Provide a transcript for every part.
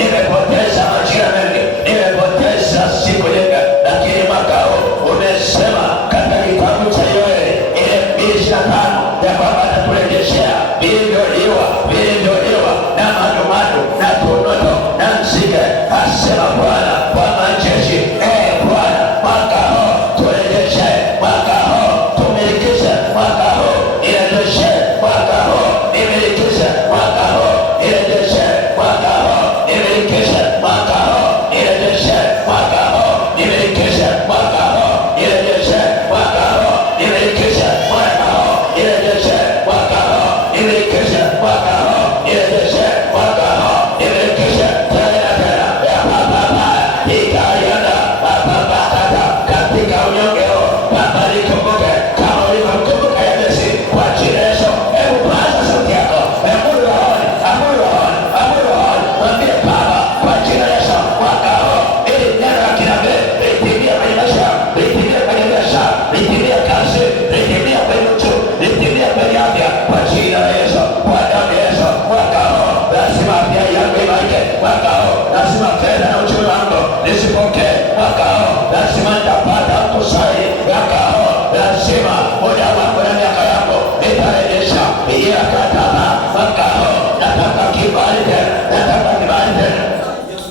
nimepoteza majira mengi, nimepoteza siku nyingi, lakini mwaka huu umesema katika kitabu cha Yoeli ile 2:25 ya kwamba ataturejeshea vilivyoliwa na madumadu na tunutu na nzige, asema Bwana wa majeshi. Bwana, mwaka huu turejeshe, mwaka huu tumilikishe, mwaka huu irejeshe, mwaka huu imilikishe, mwaka huu irejeshe, mwaka huu imilikishe, mwaka huu irejeshe, mwaka huu imilikishe, mwaka huu irejeshe, mwaka huu imilikishe, mwaka huu irejeshe, mwaka huu imilikishe, mwaka huu irejeshe, mwaka huu imilikishe, tena ya baba ikayana baba katika unyonge huu, Baba nikumbuke kama ulivyomkumbuka Yabesi kwa jina la Yesu. Hebu paza sauti yako, amuru rohoni, mwambie Baba kwa jina la Yesu, mwaka huu ili neno la kinabii litimie kwenye maisha, litimie kwenye biashara, litimie kazi, litimie kwenye utu, litimie kwenye afya, kwa jina la Yesu, kwa damu ya Yesu. Mwaka huu lazima afya yangu imarike, mwaka huu lazima fedha na uchumi wangu nisipokee, mwaka huu lazima nitapata mtu sahihi, mwaka huu lazima muda wangu na miaka yangu nitarejesha ila kataba. Mwaka huu nataka kibali tena, nataka kibali tena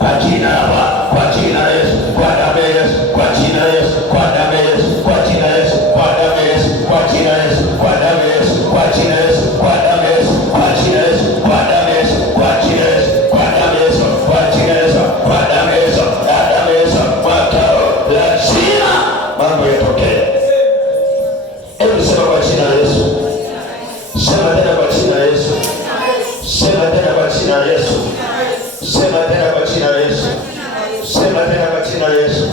kwa jina la Bwana, kwa jina la Yesu, kwa damu ya Yesu, kwa jina la Yesu, kwa damu ya Yesu, kwa jina la Yesu, kwa damu ya Yesu, kwa jina la Yesu, kwa damu ya Yesu, kwa jina la Yesu, kwa damu ya Yesu, kwa jina la Yesu, kwa damu ya Yesu, kwa jina la Yesu, kwa damu ya Yesu, kwa jina la Yesu, kwa damu ya Yesu, kwa damu ya Yesu. Mwaka huu lazima mambo yatokee. Hebu sema kwa jina la Yesu. Sema tena kwa jina la Yesu. Sema tena kwa jina la Yesu. Sema tena kwa jina la Yesu. Sema tena kwa jina la Yesu.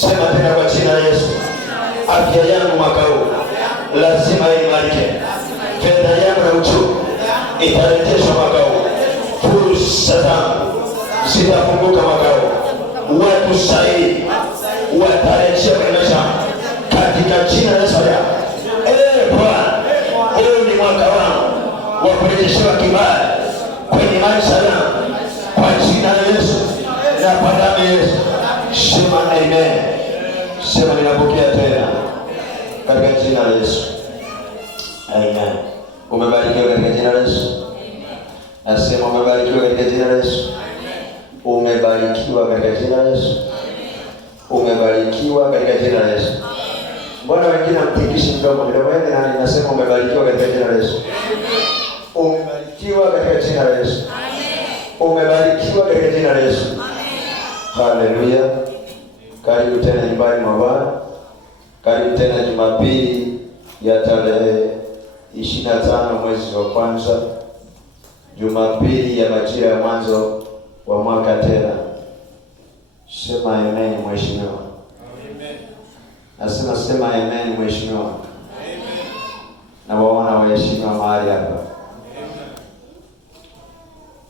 Sema tena kwa jina la Yesu. Afya yangu mwaka huu lazima imarike. Fedha yangu na uchumi itarejeshwa mwaka huu. Fursa zangu zitafunguka mwaka huu. Watu sahihi watarejea kwenye maisha katika jina la Yesu. Bwana, huu ni mwaka wangu wa kurejeshewa kibali kwenye maisha yangu kwa jina la Yesu na kwa damu ya Yesu. Sema amen. Sema ninapokea tena katika jina la Yesu. Amen. Umebarikiwa katika jina la Yesu. Nasema umebarikiwa katika jina la Yesu. Umebarikiwa katika jina la Yesu. Umebarikiwa katika jina la Yesu. Mbona wengine mtikishi mdomo wenu na ninasema umebarikiwa katika jina la Yesu. Umebarikiwa katika jina la Yesu. Umebarikiwa katika jina la Yesu. Haleluya. Karibu tena nyumbani mwa Bwana. Karibu tena Jumapili ya tarehe 25 mwezi wa kwanza. Jumapili ya majira ya mwanzo wa mwaka tena. Sema amen mheshimiwa. Amen. Nasema sema amen mheshimiwa. Amen. Na waona waheshimiwa mahali hapa. Amen.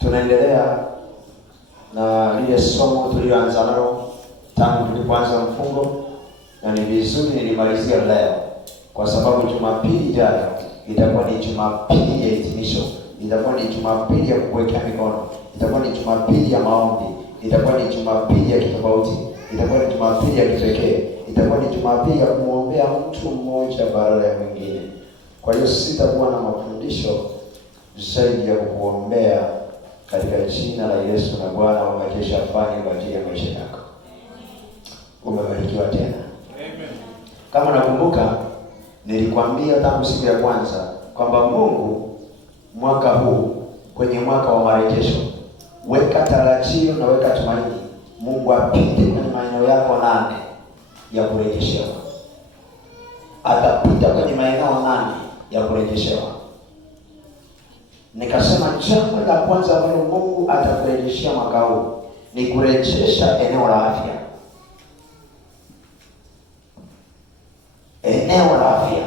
Tunaendelea na lile somo tulioanza nalo tangu tulipoanza mfungo, na ni vizuri nilimalizia leo kwa sababu Jumapili ijayo itakuwa ni Jumapili ya hitimisho, itakuwa ni Jumapili ya kuwekea mikono, itakuwa ni Jumapili ya maombi, itakuwa ni Jumapili ya kitofauti, itakuwa ni Jumapili ya kipekee, itakuwa ni Jumapili ya kumwombea mtu mmoja badala ya mwingine. Kwa hiyo sitakuwa na mafundisho zaidi ya kukuombea katika jina la Yesu, na Bwana wa majeshi afanye kwa ajili ya maisha yako. Umebarikiwa tena. Amen. Kama nakumbuka nilikwambia tangu siku ya kwanza kwamba Mungu mwaka huu kwenye mwaka wa marejesho, weka tarajio na weka tumaini. Mungu apite kwenye maeneo yako 8 ya kurejeshewa. Atapita kwenye maeneo 8 ya kurejeshewa. Nikasema jambo la kwanza ambalo Mungu atakurejeshea mwaka huu ni kurejesha eneo la afya. Eneo la afya.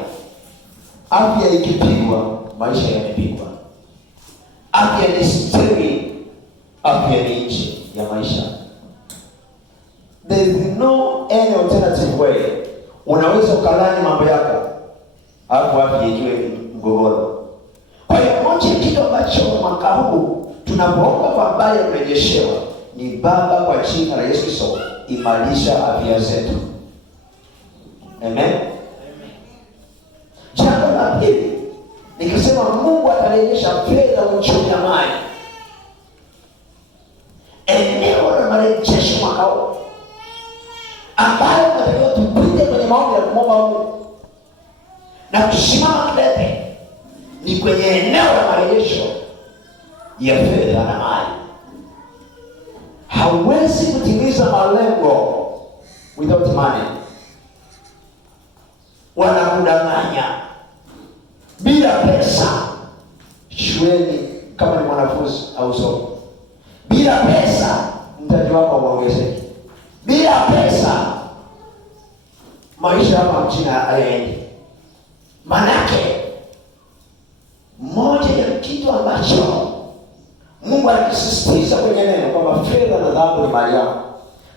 Afya ikipigwa, maisha yamepigwa. Afya ni siri, afya ni nchi ya maisha. There is no any alternative way. Unaweza ukalani mambo yako hapo afya ikiwe mgogoro. Kwa hiyo moja kitu ambacho mwaka huu Tunapoomba kwa habari ya kurejeshewa, ni Baba, kwa jina la Yesu Kristo, imarisha afya zetu. Amen. Jambo la pili, nikisema Mungu atarejesha fedha, uchumi na mali. Eneo la marejesho mwaka huu ambayo tunatakiwa tupite kwenye maombi ya kumwomba Mungu na kusimama kidete ni kwenye eneo la marejesho ya fedha na mali. Hauwezi kutimiza malengo without money. Wanakudanganya bila pesa. Shuleni kama ni mwanafunzi au somo, bila pesa mtaji wako hauongezeki. Bila pesa maisha hapa mchini hayaendi. Manake moja ya kitu ambacho Mungu anakisisitiza kwenye neno kwamba fedha na dhahabu ni mali yako.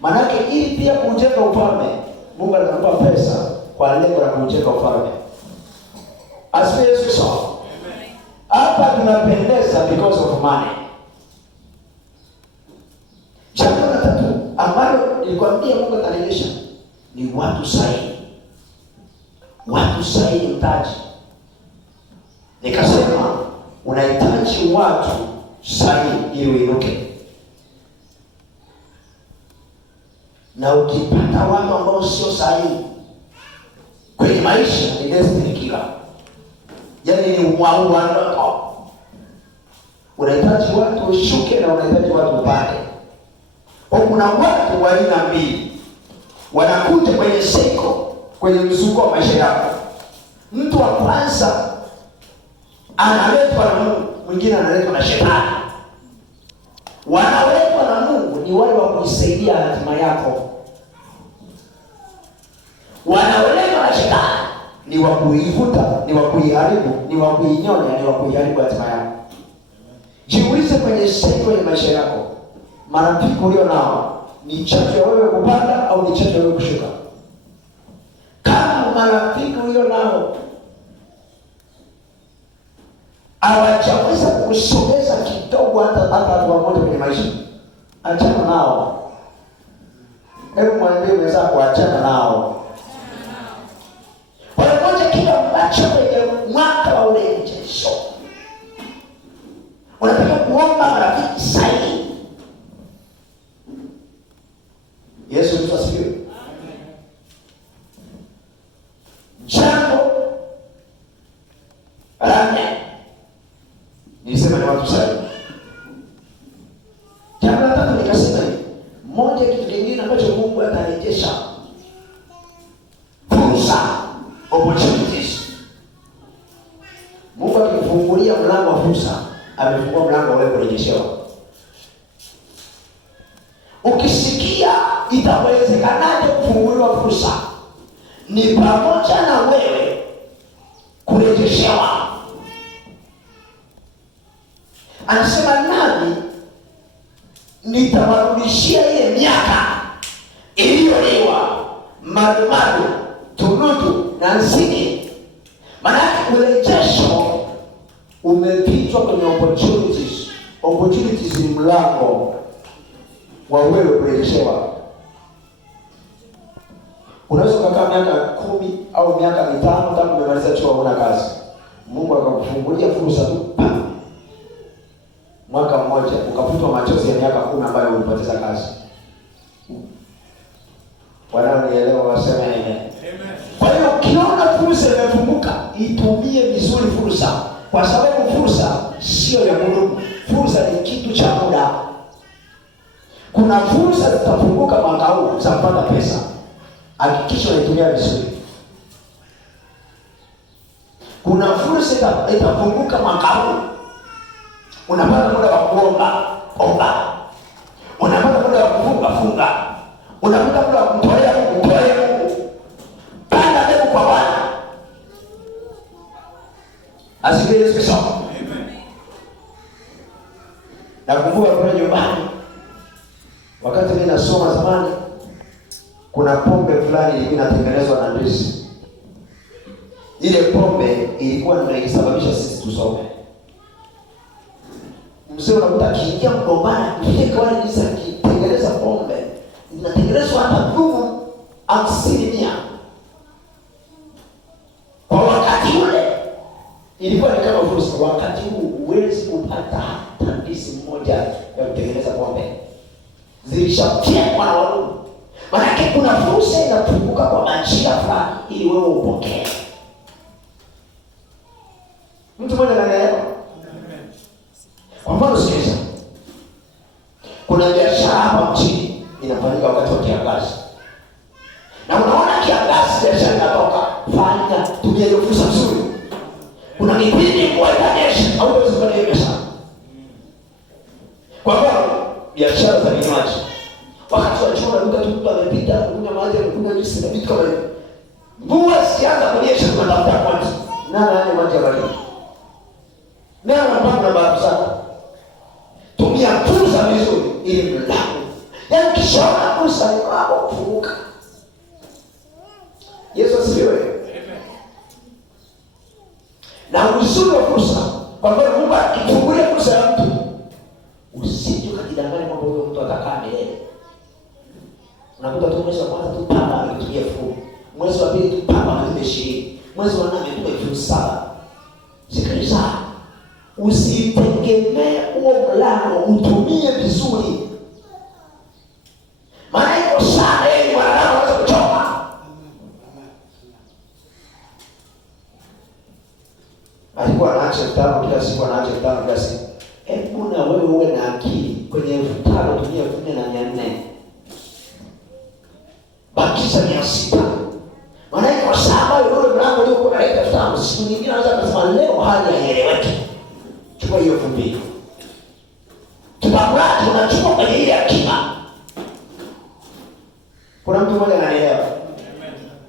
Manake ili pia kujenga ufalme, Mungu anakupa pesa kwa lengo la kujenga ufalme. Asifiwe Yesu Kristo. Hapa tunapendeza because of money. Jambo la tatu ambalo nilikwambia Mungu atarejesha ni watu sahihi. Watu sahihi mtaji. Nikasema unahitaji watu sahihi ili uinuke. Na ukipata watu ambao sio sahihi kwenye maisha, ni destiny killer. Yaani ni uwaua ndoto. Unahitaji watu ushuke na unahitaji watu upande. Kwa kuna watu wa aina mbili wanakuja kwenye seko, kwenye mzunguko wa maisha yako. Mtu wa kwanza analetwa na Mungu, mwingine analetwa na shetani. Wanaletwa na Mungu ni wale wa kuisaidia hatima yako. Wanaoletwa na shetani ni wa kuivuta, ni wa kuiharibu, ni wa kuinyonya, ni wa kuiharibu hatima yako. Jiulize kwenye seko ya maisha yako, marafiki ulio nao ni chachu ya wewe kupanda au ni chachu ya wewe kushuka? Kama marafiki ulio nao hawajaweza kukusogeza kidogo hata hatua moja kwenye maisha, achana nao. Hebu mwambie mwenzako achana nao. Kwa moja kile ambacho kwenye mwaka wa urejesho unataka kuomba marafiki sahihi. Yesu Kristo asifiwe. Jambo la nne nilisema ni watu sahihi. Jambo la tatu nikasema ni moja kitu kingine ambacho Mungu atarejesha, fursa, opportunities. Mungu akifungulia mlango wa fursa, amefungua mlango wa kurejeshewa. Ukisikia itawezekanaje kufunguliwa fursa, ni pamoja na wewe kurejeshewa. Anasema nami nitawarudishia ile miaka iliyoliwa madumadu, tunutu na nzige. Maana urejesho umepitwa kwenye opportunities. Opportunities ni mlango wa wewe kurejeshewa. Unaweza kukaa miaka 10 au miaka 5 tangu umemaliza chuo huna kazi. Mungu akakufungulia fursa tu. Mwaka mmoja ukafutwa machozi ya miaka 10 ambayo ulipoteza kazi. Wanaonielewa waseme amen. Kwa hiyo ukiona fursa imefunguka, itumie vizuri fursa, kwa sababu fursa sio ya kudumu. Fursa ni kitu cha muda. Kuna fursa zitafunguka mwaka huu za kupata pesa. Hakikisha unaitumia vizuri. Kuna fursa itafunguka mwaka huu. Unapata muda wa kuomba, omba. Unapata muda wa kufunga, funga. Unapata muda wa kutolea Mungu, tolea Mungu. Panda mbegu kwa Bwana. Asifiwe Yesu Kristo. Nakumbuka kule nyumbani, wakati mimi nasoma zamani, kuna pombe fulani ilikuwa inatengenezwa na ndizi. Ile pombe ilikuwa ndio ikisababisha sisi tusome. Mzee unakuta akiingia mgombana kifika wale jinsi akitengeneza pombe. Inatengenezwa hata ngumu 50,000. Kwa wakati ule ilikuwa ni kama fursa. Wakati huu huwezi kupata hata ndisi mmoja ya kutengeneza pombe. Zilishafiekwa na Warumi. Maanake kuna fursa inapunguka kwa majira fulani ili wewe upokee. Mtu mmoja anaelewa? Kwa mfano sikiliza. Kuna biashara hapa mjini inafanyika wakati wa kiangazi. Na unaona kiangazi biashara inatoka. Fanya tumia hiyo fursa nzuri. Kuna kipindi mvua itanyesha au huwezi kufanya hiyo biashara. Kwa mfano biashara za vinywaji. Wakati wa jua unakuta mtu amepita kunywa maji, kunywa juisi na vitu kama hivyo. Mvua sianza kunyesha tunatafuta kwanza. Nani maji ya baridi? Leo unapanga na babu zako. Tumia fursa vizuri ili mlango. Yaani kishaona fursa ni wako kufunguka. Yesu asifiwe. Amen. Na uzuri wa fursa, kwa sababu Mungu akifungulia fursa ya mtu, usije ukajidanganya kwamba huyo mtu atakaa milele. Unakuta tu mwezi wa kwanza tu papa ametumia 10,000. Mwezi wa pili tu papa ametumia 20,000. Mwezi wa 8 ametumia 7,000. Sikiliza. Usitegemee huo mlango, utumie vizuri. Maana iko sana ili mwanadamu aweze kuchoka. Alikuwa anaacha mtano kila siku, anaacha mtano kila siku. Hebu na wewe uwe na akili. Kwenye 5,000 tumia 4,400. Bakisha 600. Maana iko sana yule mlango ndio uko katika 5,000. Siku nyingine anaweza kusema leo hali haieleweki. Chukua hiyo 2,000. Tutakula tunachukua kwenye ile akiba. Kuna mtu mmoja ananielewa.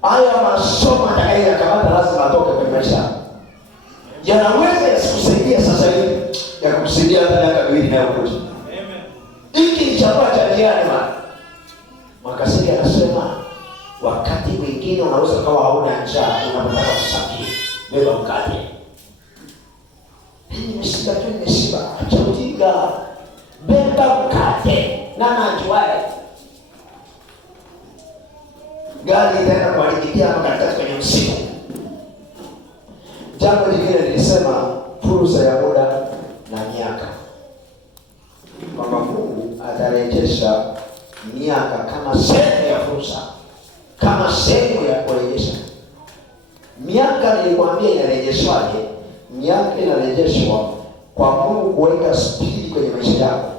Haya masomo atakayoyakamata lazima atoke kwenye maisha. Yanaweza yasikusaidia sasa hivi, ya kukusaidia hata miaka 2 inayokuja. Amen. Hiki ni chakula cha jiani bwana. Makasiri anasema wakati mwingine unaweza kawa hauna njaa, unapotaka kusafiri, beba mkate. Nimeshiba tu, nimeshiba. Acha ujinga. Beba mkate. Nani ajuaye? Gari itaenda kuharibikia hapa katikati kwenye usiku. Jambo lingine nilisema fursa ya muda na miaka. Kwamba Mungu atarejesha miaka kama sehemu ya fursa. Kama sehemu ya kurejesha. Miaka nilikwambia inarejeshwaje? Miaka inarejeshwa kwa Mungu kuweka spidi kwenye maisha yako.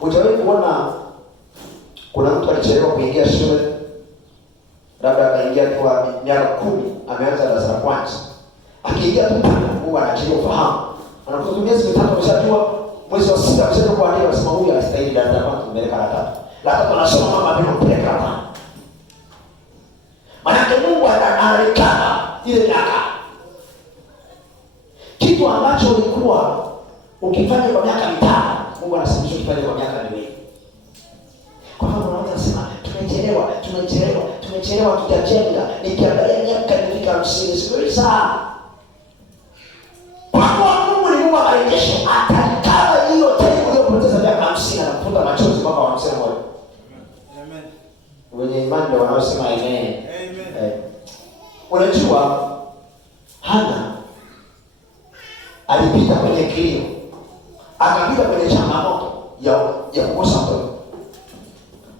Utawahi kuona kuna mtu alichelewa kuingia shule, labda akaingia kwa miaka 10, ameanza darasa la kwanza. Akiingia tu Mungu anachelewa ufahamu. Anapotumia miezi 5 ameshajua, mwezi wa 6 ameshajua kuandika, anasema huyu anastahili darasa la kwanza kumpeleka la 3. La 3 anasoma mama bila kumpeleka la 5. Maana Mungu anarekana ile miaka. Kitu ambacho ulikuwa ukifanya kwa miaka 5, Mungu anasema ukifanya kwa miaka 2. Kwa sababu unaanza kusema tumechelewa tutajenga. Nikiangalia miaka imefika 50, sikiliza. Kwa Mungu ni Mungu arejeshe hata kama hiyo time uliyopoteza miaka 50 na kufuta machozi mpaka wanasema moyo. Amen. Wenye imani ndio wanaosema amen. Amen. Unajua Hana alipita kwenye kilio, akapita kwenye changamoto ya kukosa mtoto.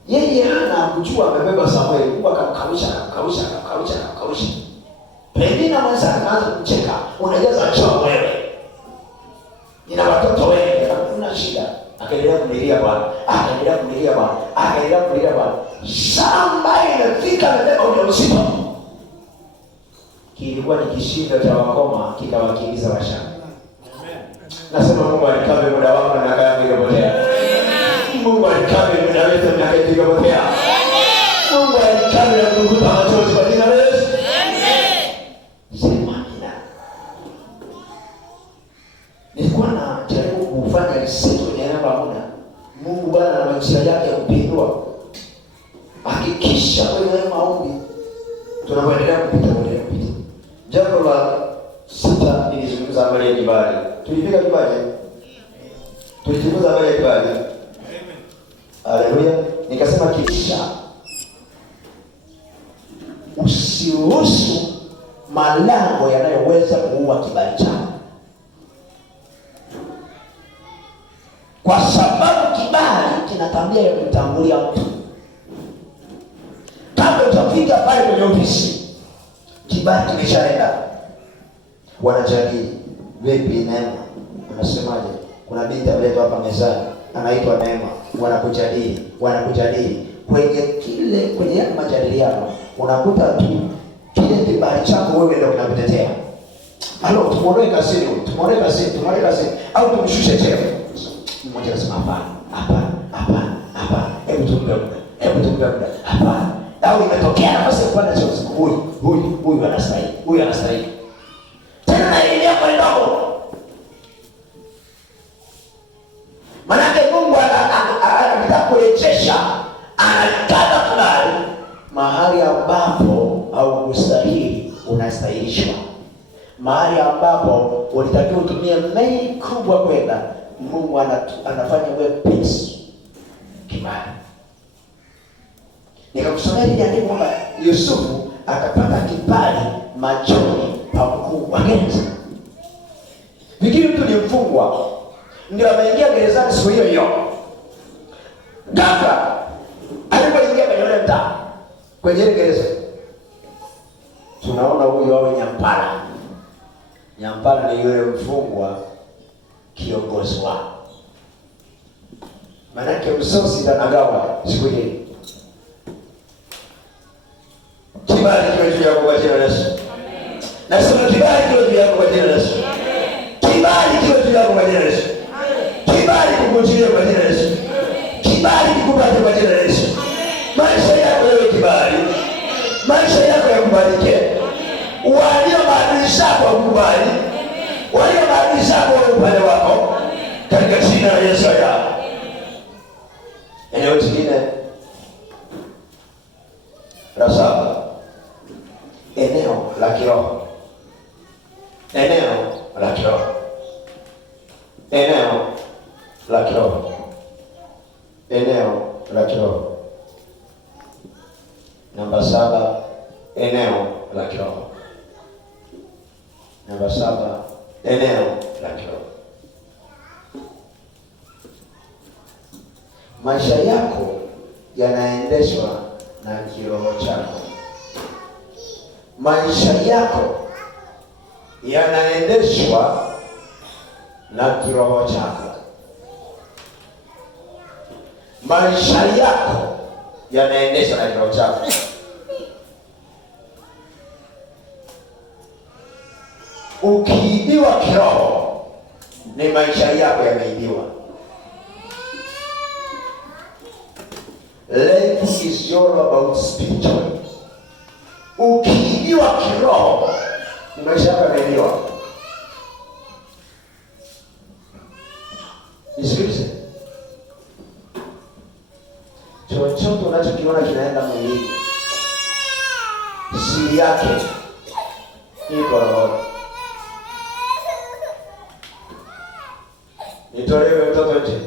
Yeye Hana kujua amebeba Samuel, Mungu akamkausha. Pengine mwanza akaanza kumcheka, unajaza choo wewe. Nina watoto wengi, hakuna shida. Akaendelea kumlilia Bwana. Shamba imefika amebeba ujauzito. Kilikuwa ni kishindo cha wakoma, kikawakimbiza washamba. Nasema Mungu alikabe muda wako na miaka yako ikapotea. Mungu alikabe muda wetu na miaka yetu ikapotea. Mungu alikabe na kukuta machozi kwa jina la Yesu. Sema amina. Nilikuwa najaribu kufanya research kwenye namba muda. Mungu Bwana na maisha yake ya kupindua. Hakikisha kwenye maombi tunapoendelea kupita. Jambo la 6 nilizungumza habari hii kibali. Tulipiga kibali. Tulijifunza habari ya kibali. Haleluya. Nikasema kisha usiruhusu malango yanayoweza kuua kibali chako, kwa sababu kibali kina tabia ya kumtangulia mtu. Kabla utafika pale kwenye ofisi, kibali kimeshaenda. Wanajadili, vipi Neema, unasemaje? Kuna binti ameletwa hapa mezani anaitwa Neema. Wanakujadili kwenye majadiliano, unakuta tu kile kibali chako wewe ndio kinakutetea. Halo, tumuondoe kazini, au tumshushe cheo. Mmoja anasema hapana, hebu tumpe muda, hapana. Au imetokea nafasi ya kupanda cheo, huyu anastahili. Tena na ile yako ndogo. Maana Mungu anataka kurejesha, anataka kibali mahali ambapo au kustahili unastahilishwa. Mahali ambapo ulitakiwa utumie mei kubwa kwenda, Mungu anafanya wepesi kibali. Nikakusomea ile andiko kwamba Yusufu akapata kibali machoni pa mkuu wa gereza. Fikiri mtu ni mfungwa, ndio ameingia gerezani siku hiyo. Ghafla alipoingia kwenye ile mtaa, kwenye ile gereza, tunaona huyo awe nyampala. Nyampala ni yule mfungwa kiongozi wao. Manake msosi ndanagawa siku hiyo. Kibali kiwe juu yako kwa jina la Yesu. Amen. Nasema kibali kiwe juu yako kwa jina la Yesu. Amen. Kibali kiwe juu yako kwa jina la Yesu. Amen. Kibali kukujilia kwa jina la Yesu. Amen. Kibali kukupata kwa jina la Yesu. Amen. Maisha yako yawe kibali. Amen. Maisha yako yakubalike. Amen. Waliomaadhimisha kwa kukubali. Amen. Waliomaadhimisha kwa upande wako. Amen. Katika jina la Yesu ya. Eneo jingine la saba, eneo la kiroho. Namba saba, eneo la kiroho. Maisha yako yanaendeshwa na kiroho chako. Maisha yako yanaendeshwa na kiroho chako. Maisha yako yanaendeshwa na kiroho chako. Ukiibiwa kiroho, ni maisha yako yameibiwa. Life is all about spiritual. Ukiibiwa kiroho, maisha yako yameibiwa. Nisikilize. Chochote unachokiona kinaenda mwilini, siri yake iko rohoni. Nitolewe mtoto nje.